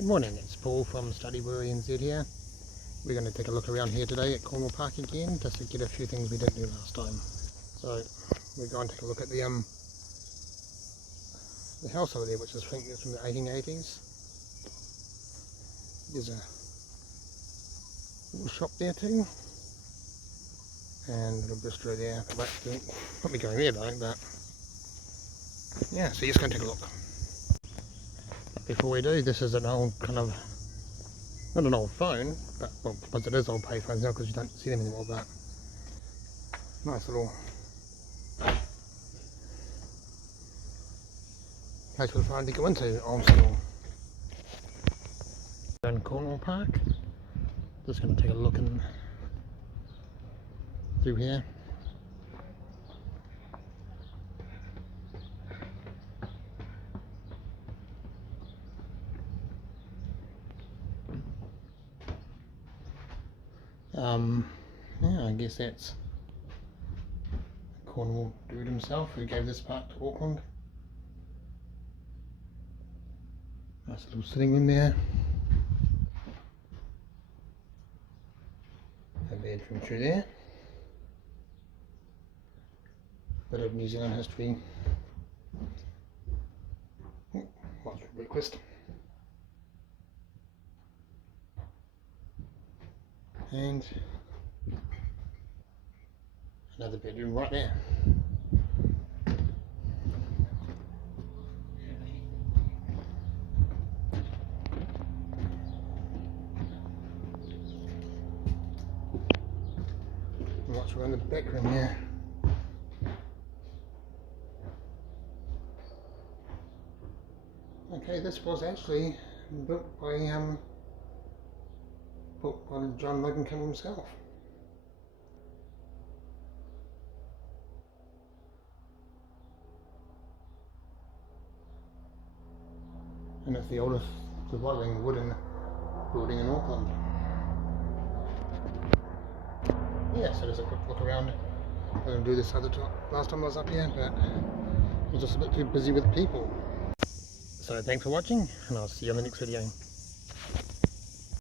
Good morning, it's Paul from Study Woo NZ here. We're going to take a look around here today at Cornwall Park again, just to get a few things we didn't do last time. So we're going to take a look at the house over there, which is, I think it's from the 1880s. There's a little shop there too, and a little bistro there. But won't be going there though, but yeah, so you're just going to take a look. Before we do, this is an old kind of, not an old phone, but well, because it is old payphones now because you don't see them anymore, but nice little place for the phone to go into, old school. In Cornwall Park, just going to take a look in through here. Yeah, I guess that's Cornwall dude himself who gave this park to Auckland. Nice little sitting room there. A bedroom through there. Bit of New Zealand history. What's for breakfast? And another bedroom right there. And what's around the back room here? Okay, this was actually built by John Logan King himself. And it's the oldest surviving wooden building in Auckland. Yeah, so just a quick look around. I didn't do this last time I was up here, but I was just a bit too busy with people. So thanks for watching, and I'll see you on the next video.